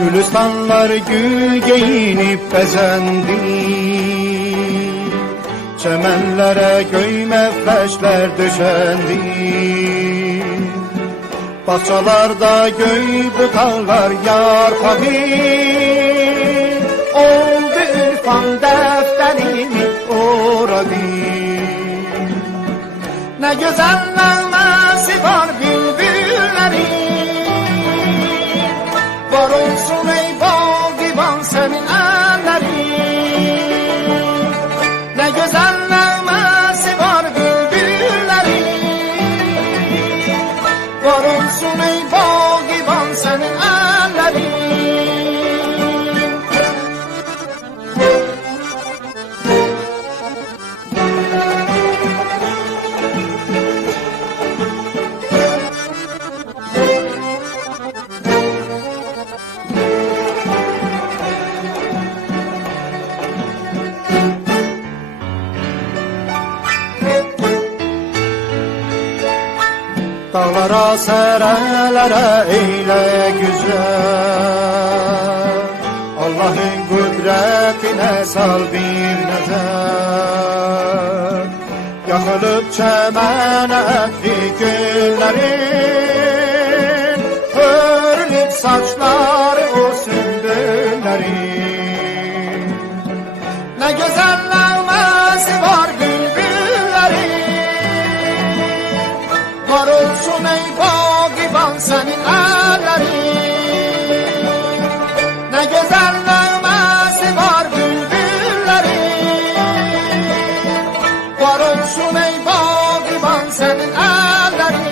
Gülistanlar gül giyinip bezendi, çemenlere göy mefleşler döşendi. Bahçalarda göy butağlar yarpağı, oldu ürfan defterini oradı. Ne güzel nağması var bülbüllerin, var olsun ey bağdivan senin ellerin. Ne güzel nağması var bülbüllerin, var olsun ey bağdivan senin ellerin. Dağlara, serelere eyle güzel, Allah'ın kudretine sal bir nezer. Yakılıp çemene etli güllerin, örülüp saçları o sümbüllerin. Ne güzel nağması var bülbüllerin, var olsun ey bağdivan senin ellerin. Ne güzel nağması var bülbüllerin, var olsun ey bağdivan senin ellerin.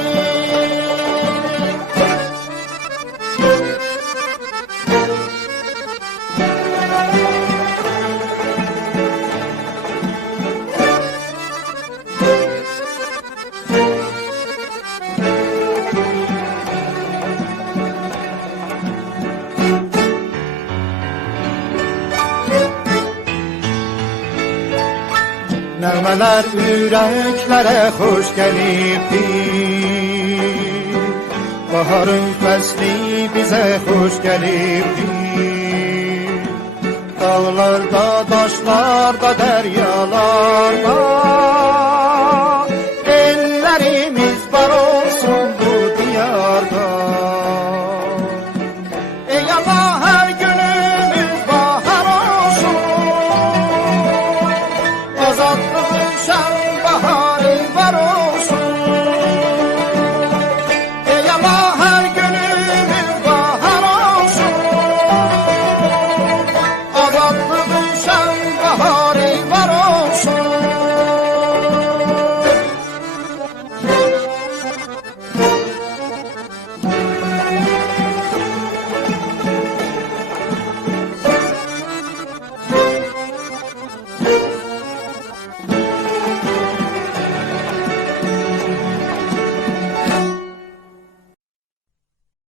Nəğmələr ürəklərə xoş gəlibdir, baharın fəsli bizə xoş gəlibdir. Dağlarda, daşlarda, dəryalarda